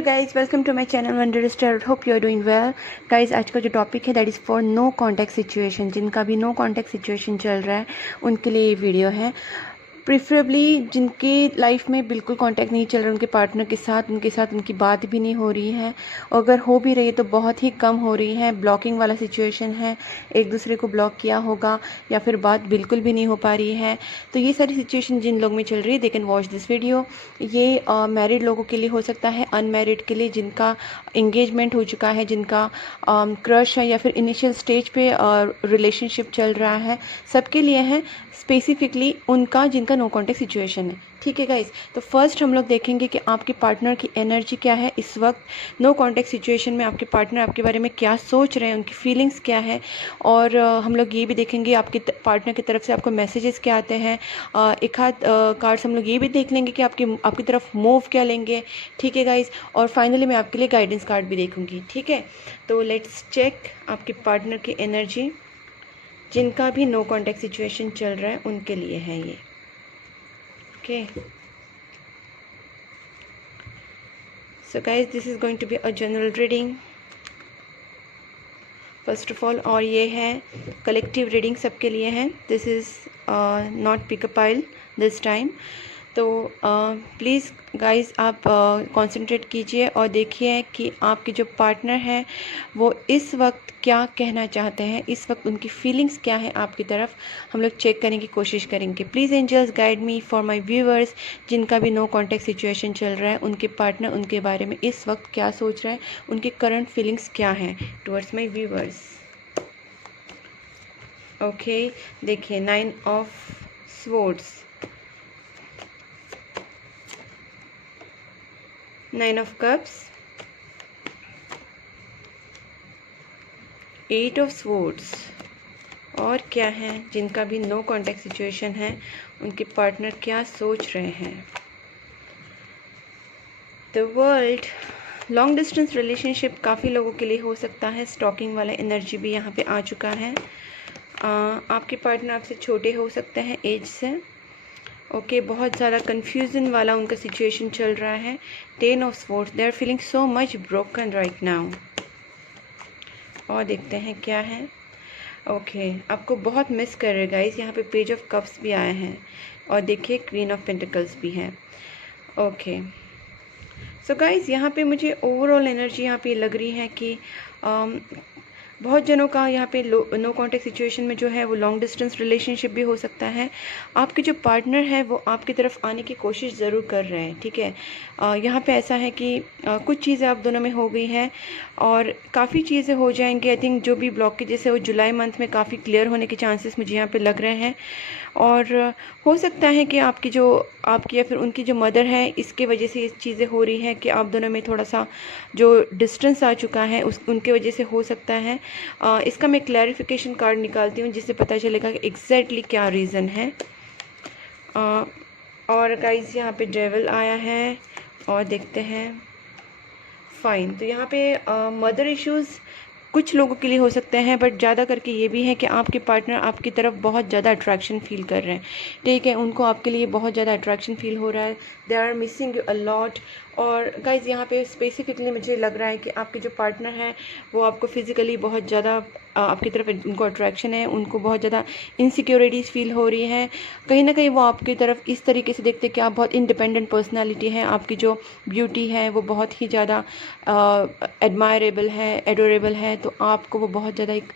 Hello guys, welcome to my channel Wonder Star. Hope you are doing well. Guys, आज का जो topic है that is for no contact situation. जिनका भी no contact situation चल रहा है उनके लिए ये वीडियो है। प्रिफरेबली जिनकी लाइफ में बिल्कुल कांटेक्ट नहीं चल रहा उनके पार्टनर के साथ, उनकी बात भी नहीं हो रही है। अगर हो भी रही है तो बहुत ही कम हो रही है। ब्लॉकिंग वाला सिचुएशन है, एक दूसरे को ब्लॉक किया होगा या फिर बात बिल्कुल भी नहीं हो पा रही है। तो ये सारी सिचुएशन जिन लोग में चल रही है they can watch this video. ये मैरिड लोगों के लिए हो सकता है, अनमैरिड के लिए, जिनका एंगेजमेंट हो चुका है, जिनका क्रश है या फिर इनिशियल स्टेज पे रिलेशनशिप चल रहा है, सबके लिए है। स्पेसिफिकली उनका जिनका नो कॉन्टेक्ट सिचुएशन है। ठीक है गाइज, तो फर्स्ट हम लोग देखेंगे कि आपके पार्टनर की एनर्जी क्या है इस वक्त नो कॉन्टेक्ट सिचुएशन में। आपके पार्टनर आपके बारे में क्या सोच रहे हैं, उनकी फीलिंग्स क्या है। और हम लोग ये भी देखेंगे आपके पार्टनर की तरफ से आपको मैसेजेस क्या आते हैं। एक हाथ कार्ड्स हम लोग ये भी देख लेंगे कि आपकी तरफ मूव क्या लेंगे। ठीक है गाइज, और फाइनली मैं आपके लिए गाइडेंस कार्ड भी देखूंगी। ठीक है, तो लेट्स चेक आपके पार्टनर की एनर्जी जिनका भी नो कॉन्टैक्ट सिचुएशन चल रहा है उनके लिए है ये। Okay, so guys, this is going to be a general reading first of all, और ये है कलेक्टिव रीडिंग, सबके लिए है। This is not pick a pile this time. तो प्लीज़ गाइस आप कंसंट्रेट कीजिए और देखिए कि आपके जो पार्टनर हैं वो इस वक्त क्या कहना चाहते हैं, इस वक्त उनकी फीलिंग्स क्या है आपकी तरफ। हम लोग चेक करने की कोशिश करेंगे। Please angels guide me for my viewers जिनका भी नो कॉन्टैक्ट सिचुएशन चल रहा है, उनके पार्टनर उनके बारे में इस वक्त क्या सोच रहा है, उनके करंट फीलिंग्स क्या हैं टुवर्ड्स माय व्यूअर्स। ओके, देखिए 9 of swords, 9 of cups, 8 of swords. और क्या है जिनका भी नो कॉन्टैक्ट सिचुएशन है, उनके पार्टनर क्या सोच रहे हैं। The world, long distance relationship काफ़ी लोगों के लिए हो सकता है। स्टॉकिंग वाला एनर्जी भी यहाँ पे आ चुका है। आपके पार्टनर आपसे छोटे हो सकते हैं एज से। ओके, बहुत ज़्यादा कन्फ्यूज़न वाला उनका सिचुएशन चल रहा है। 10 of swords, they are feeling so much broken right now. और देखते हैं क्या है। ओके, आपको बहुत मिस कर रहे गाइस। यहाँ पे पेज ऑफ कप्स भी आए हैं और देखिए क्वीन ऑफ पेंटिकल्स भी है। ओके, सो गाइस, यहाँ पे मुझे ओवरऑल एनर्जी यहाँ पे लग रही है कि बहुत जनों का यहाँ पे नो कॉन्टैक्ट सिचुएशन में जो है वो लॉन्ग डिस्टेंस रिलेशनशिप भी हो सकता है। आपके जो पार्टनर है वो आपकी तरफ आने की कोशिश ज़रूर कर रहे हैं। ठीक है, यहाँ पे ऐसा है कि कुछ चीज़ें आप दोनों में हो गई हैं और काफ़ी चीज़ें हो जाएंगी। आई थिंक जो भी ब्लॉकेजेस है वो जुलाई मंथ में काफ़ी क्लियर होने के चांसेस मुझे यहाँ पे लग रहे हैं। और हो सकता है कि आपकी या फिर उनकी जो मदर है इसके वजह से ये चीज़ें हो रही हैं कि आप दोनों में थोड़ा सा जो डिस्टेंस आ चुका है उनके वजह से हो सकता है। इसका मैं क्लैरिफिकेशन कार्ड निकालती हूँ जिससे पता चलेगा कि एग्जैक्टली क्या रीज़न है। और गाइस, यहाँ पे डेविल आया है और देखते हैं। फाइन, तो यहाँ पे मदर इश्यूज़ कुछ लोगों के लिए हो सकते हैं, बट ज़्यादा करके ये भी है कि आपके पार्टनर आपकी तरफ बहुत ज़्यादा अट्रैक्शन फील कर रहे हैं। ठीक है, उनको आपके लिए बहुत ज़्यादा अट्रैक्शन फील हो रहा है। They are missing a lot. और गाइज, यहाँ पे स्पेसिफिकली मुझे लग रहा है कि आपके जो पार्टनर हैं वो आपको फिज़िकली बहुत ज़्यादा आपकी तरफ उनको अट्रैक्शन है, उनको बहुत ज़्यादा इनसिक्योरिटीज़ फील हो रही है। कहीं ना कहीं वो आपकी तरफ इस तरीके से देखते हैं कि आप बहुत इंडिपेंडेंट पर्सनालिटी हैं, आपकी जो ब्यूटी है वो बहुत ही ज़्यादा एडमायरेबल है, एडोरेबल है। तो आपको वो बहुत ज़्यादा एक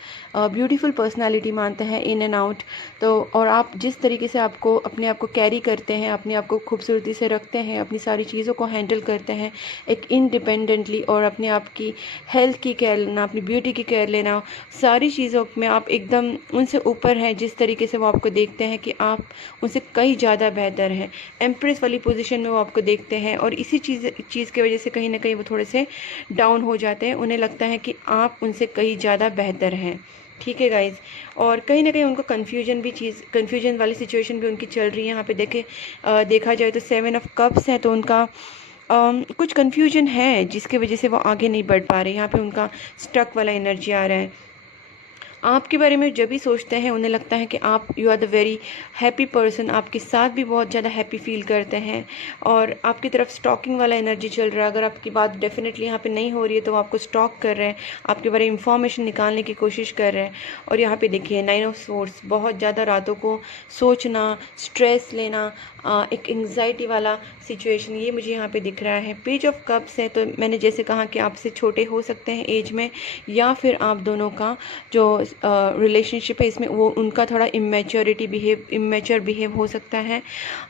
ब्यूटीफुल पर्सनालिटी मानते हैं इन एंड आउट। तो और आप जिस तरीके से अपने आप को कैरी करते हैं, अपने आप को खूबसूरती से रखते हैं, अपनी सारी चीज़ों को हैंडल करते हैं एक इंडिपेंडेंटली, और अपने आप की हेल्थ की केयर लेना, अपनी ब्यूटी की केयर लेना, सारी चीज़ों में आप एकदम उनसे ऊपर हैं। जिस तरीके से वो आपको देखते हैं कि आप उनसे कई ज़्यादा बेहतर हैं, एम्प्रेस वाली पोजीशन में वो आपको देखते हैं। और इसी चीज़ की वजह से कहीं ना कहीं वो थोड़े से डाउन हो जाते हैं। उन्हें लगता है कि आप उनसे कई ज़्यादा बेहतर हैं। ठीक है गाइज, और कहीं ना कहीं उनको कन्फ्यूजन वाली सिचुएशन भी उनकी चल रही है। यहाँ पे देखा जाए तो 7 ऑफ कप्स है, तो उनका कुछ कन्फ्यूजन है जिसकी वजह से वो आगे नहीं बढ़ पा रहे। यहाँ पे उनका स्टक वाला एनर्जी आ रहा है। आपके बारे में जब भी सोचते हैं उन्हें लगता है कि आप you are the very happy person, आपके साथ भी बहुत ज़्यादा हैप्पी फील करते हैं और आपकी तरफ स्टॉकिंग वाला एनर्जी चल रहा है। अगर आपकी बात डेफिनेटली यहाँ पे नहीं हो रही है तो वो आपको स्टॉक कर रहे हैं, आपके बारे में इंफॉर्मेशन निकालने की कोशिश कर रहे हैं। और यहाँ पे देखिए 9 ऑफ स्वॉर्ड्स, बहुत ज़्यादा रातों को सोचना, स्ट्रेस लेना, एक एंग्जाइटी वाला सिचुएशन ये मुझे यहाँ पे दिख रहा है। पेज ऑफ कप्स है, तो मैंने जैसे कहा कि आपसे छोटे हो सकते हैं एज में, या फिर आप दोनों का जो रिलेशनशिप है इसमें वो उनका थोड़ा इमेच्योर बिहेव हो सकता है।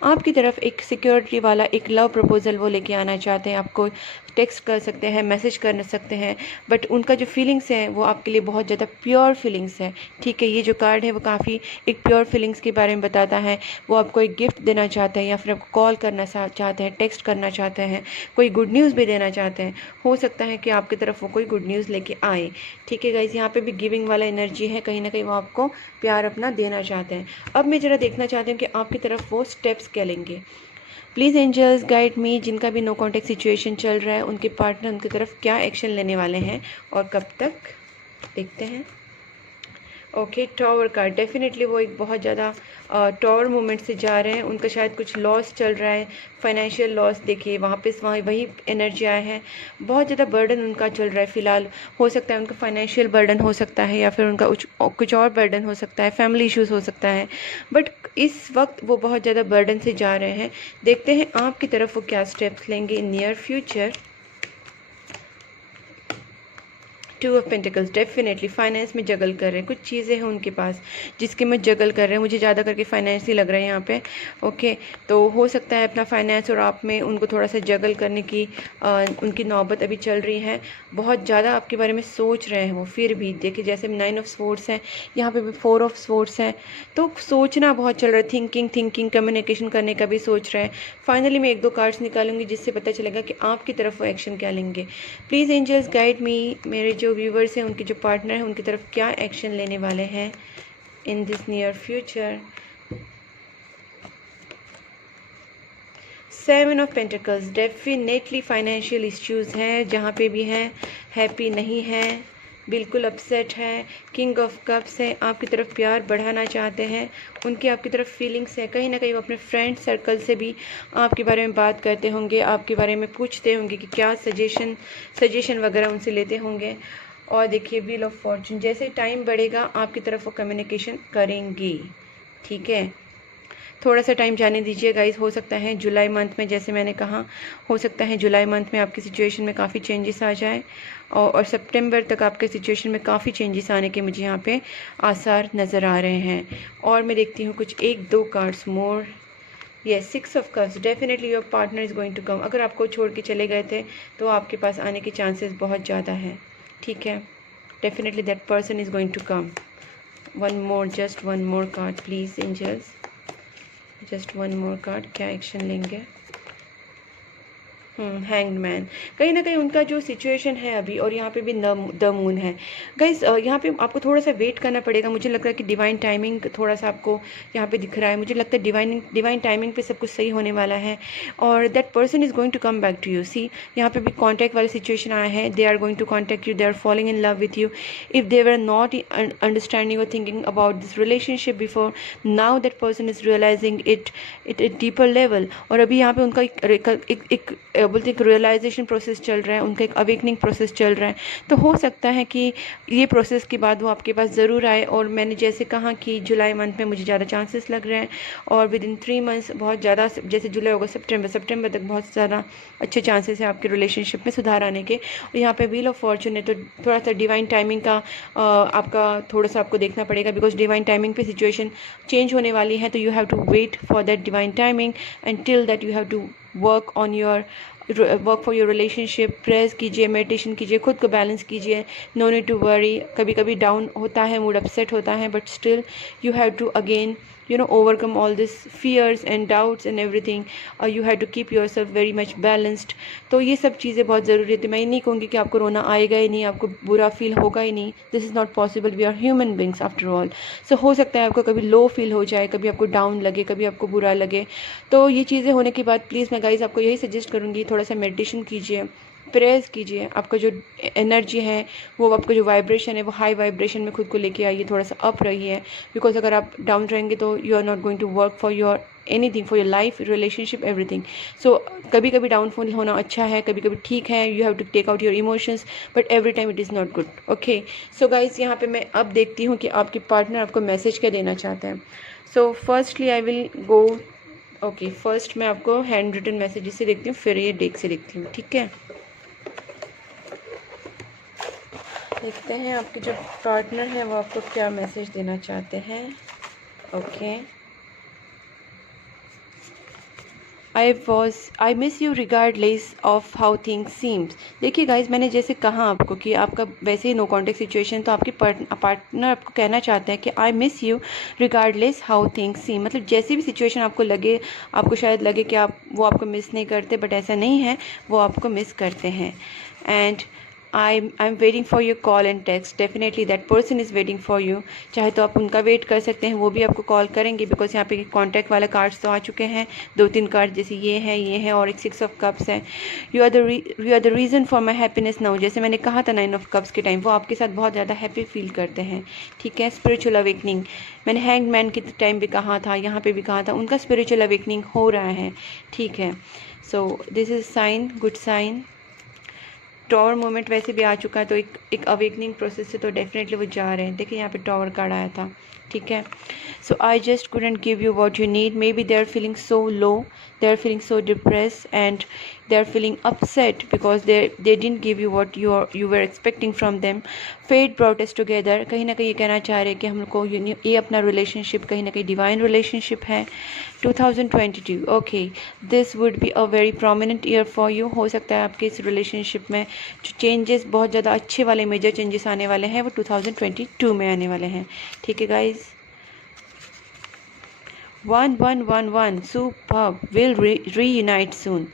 आपकी तरफ एक सिक्योरिटी वाला एक लव प्रपोजल वो लेके आना चाहते हैं, आपको टेक्स्ट कर सकते हैं, मैसेज कर सकते हैं, बट उनका जो फीलिंग्स है वो आपके लिए बहुत ज़्यादा प्योर फीलिंग्स है। ठीक है, ये जो कार्ड है वो काफ़ी एक प्योर फीलिंग्स के बारे में बताता है। वो आपको एक गिफ्ट देना चाहते हैं या फिर आपको कॉल करना चाहते हैं, टेक्स्ट करना चाहते हैं, कोई गुड न्यूज़ भी देना चाहते हैं। हो सकता है कि आपकी तरफ वो कोई गुड न्यूज़ लेके आए। ठीक है गाइस, यहाँ पे भी गिविंग वाला एनर्जी है, कहीं ना कहीं वो आपको प्यार अपना देना चाहते हैं। अब मैं ज़रा देखना चाहती हूँ कि आपकी तरफ वो स्टेप्स क्या लेंगे। प्लीज़ एंजल्स गाइड मी, जिनका भी नो कॉन्टेक्ट सिचुएशन चल रहा है उनके पार्टनर उनकी तरफ क्या एक्शन लेने वाले हैं और कब तक, देखते हैं। ओके, टॉवर का डेफिनेटली वो एक बहुत ज़्यादा टॉवर मूवमेंट से जा रहे हैं। उनका शायद कुछ लॉस चल रहा है, फाइनेंशियल लॉस। देखिए वहाँ वही एनर्जी आया है, बहुत ज़्यादा बर्डन उनका चल रहा है फ़िलहाल। हो सकता है उनका फाइनेंशियल बर्डन हो सकता है या फिर उनका कुछ और बर्डन हो सकता है, फैमिली इश्यूज़ हो सकता है, बट इस वक्त वो बहुत ज़्यादा बर्डन से जा रहे हैं। देखते हैं आपकी तरफ वो क्या स्टेप्स लेंगे in near future. 2 of pentacles, definitely finance में जगल कर रहे हैं, कुछ चीज़ें हैं उनके पास जिसके में जगल कर रहे हैं। मुझे ज़्यादा करके फाइनेंस ही लग रहा है यहाँ पे। ओके, तो हो सकता है अपना फाइनेंस और आप में उनको थोड़ा सा जगल करने की उनकी नौबत अभी चल रही है। बहुत ज़्यादा आपके बारे में सोच रहे हैं वो, फिर भी देखिए जैसे 9 ऑफ स्वॉर्ड्स हैं, यहाँ पे भी 4 ऑफ स्वॉर्ड्स हैं, तो सोचना बहुत चल रहा है। थिंकिंग कम्युनिकेशन करने का भी सोच रहे हैं। फाइनली मैं 1-2 कार्ड्स निकालूंगी जिससे पता चलेगा कि आपकी तरफ वो एक्शन क्या लेंगे। प्लीज़ एंजल्स गाइड मी, मेरे जो व्यूवर्स हैं उनके जो पार्टनर हैं उनकी तरफ क्या एक्शन लेने वाले हैं in this near future. 7 of pentacles, definitely financial issues हैं, जहाँ पे भी हैं हैप्पी नहीं है, बिल्कुल अपसेट है। किंग ऑफ कप्स है, आपकी तरफ प्यार बढ़ाना चाहते हैं, उनकी आपकी तरफ फीलिंग्स है। कहीं ना कहीं वो अपने फ्रेंड सर्कल से भी आपके बारे में बात करते होंगे, आपके बारे में पूछते होंगे कि क्या सजेशन वगैरह उनसे लेते होंगे। और देखिए व्हील ऑफ फॉर्चून, जैसे टाइम बढ़ेगा आपकी तरफ वो कम्युनिकेशन करेंगी। ठीक है, थोड़ा सा टाइम जाने दीजिए गाइस। हो सकता है जुलाई मंथ में, जैसे मैंने कहा, हो सकता है जुलाई मंथ में आपकी सिचुएशन में काफ़ी चेंजेस आ जाए और सितंबर तक आपके सिचुएशन में काफ़ी चेंजेस आने के मुझे यहाँ पे आसार नज़र आ रहे हैं। और मैं देखती हूँ कुछ 1-2 cards more. Yes, 6 of cups, definitely your partner is going to come. अगर आपको छोड़ के चले गए थे तो आपके पास आने के चांसेस बहुत ज़्यादा है। ठीक है, definitely that person is going to come. Just one more card please angels, just one more card, क्या एक्शन लेंगे। हैंग्ड मैन, कहीं ना कहीं उनका जो सिचुएशन है अभी, और यहाँ पे भी द मून है गाइस। यहाँ पे आपको थोड़ा सा वेट करना पड़ेगा। मुझे लग रहा है कि डिवाइन टाइमिंग थोड़ा सा आपको यहाँ पे दिख रहा है। मुझे लगता है डिवाइन टाइमिंग पे सब कुछ सही होने वाला है और that person is going to come back to you. See, यहाँ पे भी कॉन्टैक्ट वाली सिचुएशन आया है। They are going to contact you, they are falling in love with you. If they were not understanding और thinking about this relationship before, now that person is realizing it deeper level. और अभी यहाँ पे उनका एक बोलते एक realisation process चल रहा है, उनका एक अवेकनिंग प्रोसेस चल रहा है। तो हो सकता है कि ये प्रोसेस के बाद वो आपके पास ज़रूर आए। और मैंने जैसे कहा कि जुलाई मंथ में मुझे ज़्यादा चांसेस लग रहे हैं और विद इन 3 मंथ्स बहुत ज़्यादा, जैसे जुलाई होगा सितंबर तक बहुत ज़्यादा अच्छे चांसेस है आपके रिलेशनशिप में सुधार आने के। और यहाँ पे व्हील ऑफ फॉर्चून है, तो थोड़ा सा डिवाइन टाइमिंग का आपका थोड़ा सा आपको देखना पड़ेगा, बिकॉज डिवाइन टाइमिंग पे सिचुएशन चेंज होने वाली है। तो you have to wait for that divine timing and till that you have to work for your relationship. Prayers कीजिए, मेडिटेशन कीजिए, खुद को बैलेंस कीजिए। No need to worry. कभी कभी डाउन होता है, मूड अपसेट होता है, but still you have to again overcome all this fears and doubts and everything. You have to keep yourself very much balanced. तो ये सब चीज़ें बहुत ज़रूरी थी। मैं ये नहीं कहूँगी कि आपको रोना आएगा ही नहीं, आपको बुरा फील होगा ही नहीं। This is not possible, we are human beings after all. So हो सकता है आपको कभी लो फील हो जाए, कभी आपको डाउन लगे, कभी आपको बुरा लगे। तो ये चीज़ें होने के बाद प्लीज़ मैं गाइज़ आपको यही सजेस्ट करूँगी, थोड़ा सा मेडिटेशन कीजिए, प्रेयर्स कीजिए, आपका जो एनर्जी है वो, आपका जो वाइब्रेशन है वो हाई वाइब्रेशन में खुद को लेके आइए, थोड़ा सा अप रहिए। बिकॉज अगर आप डाउन रहेंगे तो you are not going to work for your anything, for your life, relationship, everything. So कभी कभी डाउनफॉल होना अच्छा है, कभी कभी ठीक है, you have to take out your emotions, but every time it is not good. Okay, so guys यहाँ पे मैं अब देखती हूँ कि आपके पार्टनर आपको मैसेज क्या देना चाहते हैं। So firstly I will go, okay, first मैं आपको हैंड रिटन मैसेजेस से देखती हूँ, फिर ये डेक से देखती हूँ, ठीक है। देखते हैं आपके जो पार्टनर है वो आपको क्या मैसेज देना चाहते हैं। Okay, I miss you regardless of how things seems. देखिए गाइज, मैंने जैसे कहा आपको कि आपका वैसे ही नो कॉन्टेक्ट सिचुएशन, तो आपके पार्टनर आपको कहना चाहते हैं कि I miss you regardless how things सीम। मतलब जैसी भी सिचुएशन आपको लगे, आपको शायद लगे कि वो आपको मिस नहीं करते, बट ऐसा नहीं है, वो आपको मिस करते हैं। And I'm waiting for your call and text. Definitely that person is waiting for you. चाहे तो आप उनका वेट कर सकते हैं, वो भी आपको कॉल करेंगे, बिकॉज यहाँ पे कॉन्टैक्ट वाले कार्ड्स तो आ चुके हैं, 2-3 कार्ड, जैसे ये है और एक 6 ऑफ कप्स है। You are the reason for my happiness now. जैसे मैंने कहा था 9 ऑफ कप्स के टाइम, वो आपके साथ बहुत ज़्यादा हैप्पी फील करते हैं, ठीक है। स्पिरिचुअल अवेकनिंग, मैंने हैंग मैन के टाइम भी कहा था, यहाँ पे भी कहा था, उनका स्पिरिचुअल अवेकनिंग हो रहा है, ठीक है। So this is sign, good sign. Tower moment वैसे भी आ चुका है, तो एक अवेकनिंग प्रोसेस से तो डेफिनेटली वो जा रहे हैं। देखिए यहाँ पे टॉवर कार्ड आया था, ठीक है। So I just couldn't give you what you need. Maybe they are feeling so low, they are feeling so depress, and they are feeling upset because they didn't give you what you were expecting from them. Fate brought us together, कहीं ना कहीं ये कहना चाह रहे हैं कि हम लोग को ये अपना रिलेशनशिप कहीं ना कहीं डिवाइन रिलेशनशिप है। 2022, okay, this would be a very prominent year for you. हो सकता है आपके इस रिलेशनशिप में जो चेंजेस, बहुत ज़्यादा अच्छे वाले मेजर चेंजेस आने वाले हैं, वो 2022 में आने वाले हैं, ठीक है गाइज। 1111 सुपर्ब, विल रीयूनाइट सून।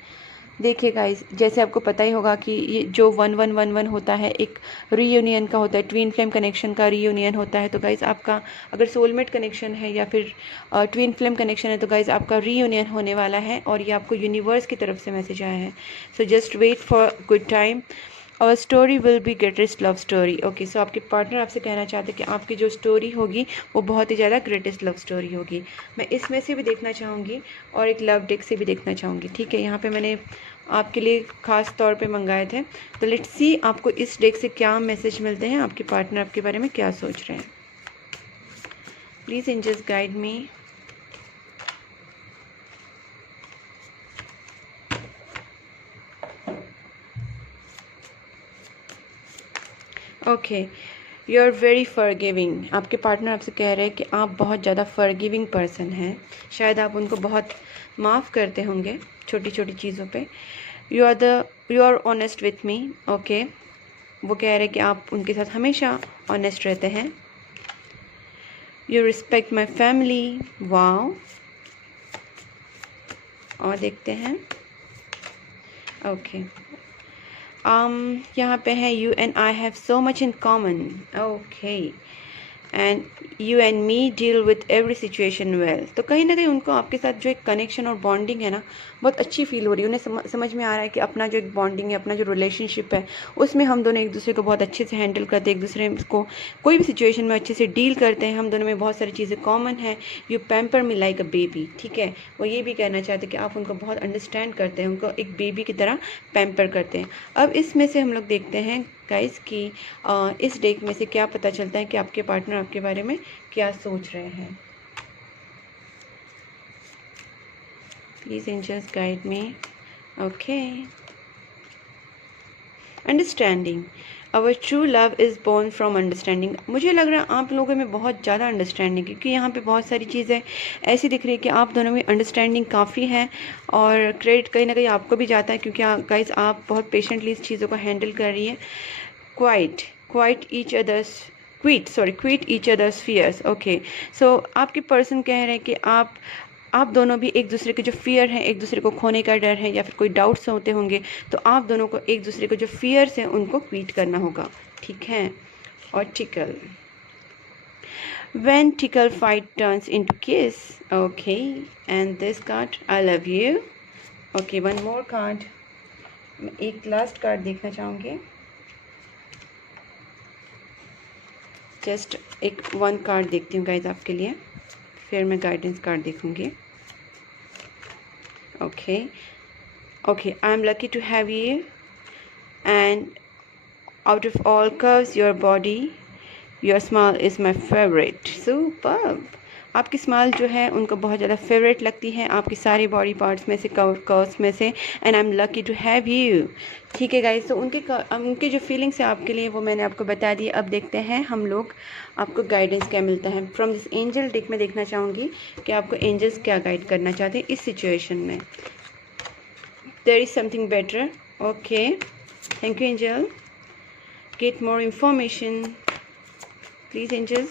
देखिए गाइस, जैसे आपको पता ही होगा कि ये जो 1111 होता है, एक रीयूनियन का होता है, ट्विन फ्लेम कनेक्शन का रीयूनियन होता है। तो गाइस आपका अगर सोलमेट कनेक्शन है या फिर ट्विन फ्लेम कनेक्शन है, तो गाइस आपका रीयूनियन होने वाला है, और ये आपको यूनिवर्स की तरफ से मैसेज आया है। So just wait for good time, और story will be greatest love story. Okay, so आपके पार्टनर आपसे कहना चाहते हैं कि आपकी जो स्टोरी होगी वो बहुत ही ज़्यादा ग्रेटेस्ट लव स्टोरी होगी। मैं इसमें से भी देखना चाहूँगी और एक लव डेक से भी देखना चाहूँगी, ठीक है। यहाँ पे मैंने आपके लिए ख़ास तौर पे मंगाए थे, तो लेट्स सी आपको इस डेक से क्या मैसेज मिलते हैं, आपके पार्टनर आपके बारे में क्या सोच रहे हैं। Please angels guide me. Okay, you are very forgiving. आपके पार्टनर आपसे कह रहे हैं कि आप बहुत ज़्यादा फॉरगिविंग पर्सन हैं। शायद आप उनको बहुत माफ़ करते होंगे छोटी छोटी चीज़ों पे। You are honest with me. Okay, वो कह रहे हैं कि आप उनके साथ हमेशा ऑनेस्ट रहते हैं। You respect my family. Wow, और देखते हैं। ओके, यहाँ पे है you and I have so much in common. Okay, and you and me deal with every situation well. तो कहीं ना कहीं उनको आपके साथ जो एक कनेक्शन और बॉन्डिंग है ना, बहुत अच्छी फील हो रही है। उन्हें समझ में आ रहा है कि अपना जो एक बॉन्डिंग है, अपना जो रिलेशनशिप है, उसमें हम दोनों एक दूसरे को बहुत अच्छे से हैंडल करते हैं, एक दूसरे को कोई भी सिचुएशन में अच्छे से डील करते हैं। हम दोनों में बहुत सारी चीज़ें कॉमन है। You pamper me like a baby, ठीक है। वो ये भी कहना चाहते हैं कि आप उनको बहुत अंडरस्टैंड करते हैं, उनको एक बेबी की तरह पैम्पर करते हैं। अब इसमें से हम लोग देखते हैं गाइस कि इस डेक में से क्या पता चलता है कि आपके पार्टनर आपके बारे में क्या सोच रहे हैं। Please angels guide me. Okay, understanding, our true love is born from understanding. मुझे लग रहा है आप लोगों में बहुत ज़्यादा अंडरस्टैंडिंग है, क्योंकि यहाँ पे बहुत सारी चीज़ें ऐसी दिख रही है कि आप दोनों में अंडरस्टैंडिंग काफ़ी है, और क्रेडिट कहीं ना कहीं आपको भी जाता है, क्योंकि गाइस आप बहुत पेशेंटली इस चीज़ों को हैंडल कर रही है। Quiet each others fears. Okay, so आपके पर्सन कह रहे हैं कि आप दोनों भी एक दूसरे के जो फियर हैं, एक दूसरे को खोने का डर है या फिर कोई डाउट्स होते होंगे, तो आप दोनों को एक दूसरे को जो फियर्स हैं उनको क्विट करना होगा, ठीक है। और tackle, when tickle fight turns into kiss. Okay, and this card, I love you. Okay, one more card. मैं एक लास्ट कार्ड देखना चाहूँगी, जस्ट एक 1 कार्ड देखती हूँ गाइज आपके लिए, फिर मैं गाइडेंस कार्ड देखूँगी। Okay okay, I am lucky to have you and out of all curves your body your smile is my favourite. Superb, आपकी स्माइल जो है उनको बहुत ज़्यादा फेवरेट लगती है आपकी सारी बॉडी पार्ट्स में से, कर्व्स में से, and I am lucky to have you. ठीक है गाइस, तो उनके जो फीलिंग्स है आपके लिए वो मैंने आपको बता दी। अब देखते हैं हम लोग आपको गाइडेंस क्या मिलता है फ्रॉम दिस एंजल डेक। मैं देखना चाहूँगी कि आपको एंजल्स क्या गाइड करना चाहते हैं इस सिचुएशन में। There is something better. Okay, thank you angel. Get more information please angels,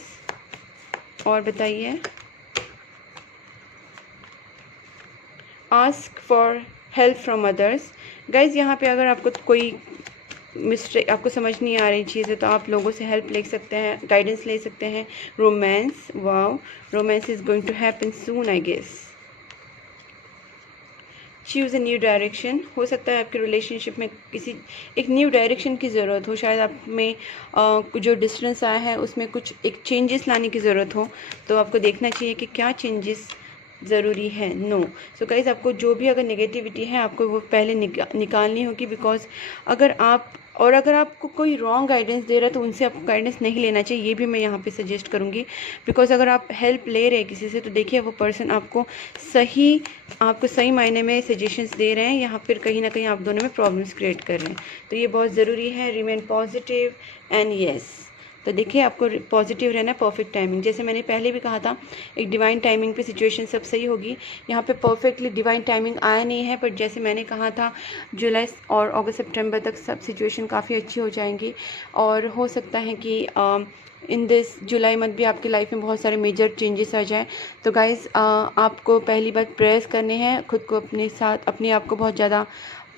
और बताइए। Ask for help from others. Guys यहाँ पे अगर आपको कोई मिस्टेक, आपको समझ नहीं आ रही चीज़ है, तो आप लोगों से हेल्प ले सकते हैं, गाइडेंस ले सकते हैं। Romance, wow, romance is going to happen soon I guess. Choose a new direction. हो सकता है आपके रिलेशनशिप में किसी एक न्यू डायरेक्शन की ज़रूरत हो, शायद आप में जो डिस्टेंस आया है उसमें कुछ एक चेंजेस लाने की ज़रूरत हो, तो आपको देखना चाहिए कि क्या चेंजेस ज़रूरी है। नो, सो गाइस, आपको जो भी अगर नेगेटिविटी है आपको वो पहले निकालनी होगी, बिकॉज अगर आपको कोई रॉन्ग गाइडेंस दे रहा है तो उनसे आपको गाइडेंस नहीं लेना चाहिए, ये भी मैं यहाँ पे सजेस्ट करूँगी। बिकॉज अगर आप हेल्प ले रहे हैं किसी से, तो देखिए वो पर्सन आपको सही मायने में सजेशंस दे रहे हैं, यहाँ फिर कहीं ना कहीं आप दोनों में प्रॉब्लम्स क्रिएट कर रहे हैं, तो ये बहुत ज़रूरी है। रिमेन पॉजिटिव एंड येस, तो देखिए आपको पॉजिटिव रहना है। परफेक्ट टाइमिंग, जैसे मैंने पहले भी कहा था, एक डिवाइन टाइमिंग पे सिचुएशन सब सही होगी। यहाँ पे परफेक्टली डिवाइन टाइमिंग आया नहीं है, पर जैसे मैंने कहा था जुलाई और अगस्त सितंबर तक सब सिचुएशन काफ़ी अच्छी हो जाएंगी, और हो सकता है कि इन दिस जुलाई मंथ भी आपकी लाइफ में बहुत सारे मेजर चेंजेस आ जाए। तो गाइज़, आपको पहली बात प्रेयर्स करने हैं, खुद को अपने आप को बहुत ज़्यादा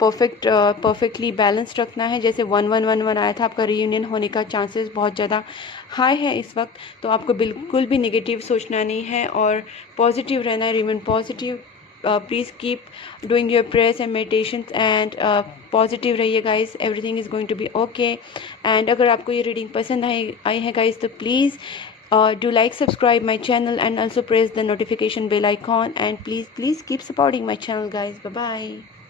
परफेक्टली बैलेंस्ड रखना है। जैसे 1111 आया था, आपका रीयूनियन होने का चांसेस बहुत ज़्यादा हाई है इस वक्त, तो आपको बिल्कुल भी नेगेटिव सोचना नहीं है और पॉजिटिव रहना है। Remain positive, please keep doing your prayers and meditation and positive रहिए guys, everything is going to be okay. And अगर आपको ये रीडिंग पसंद आई है गाइस, तो please do like, subscribe my channel and also press the notification bell icon, and please keep supporting my channel guys. Bye bye.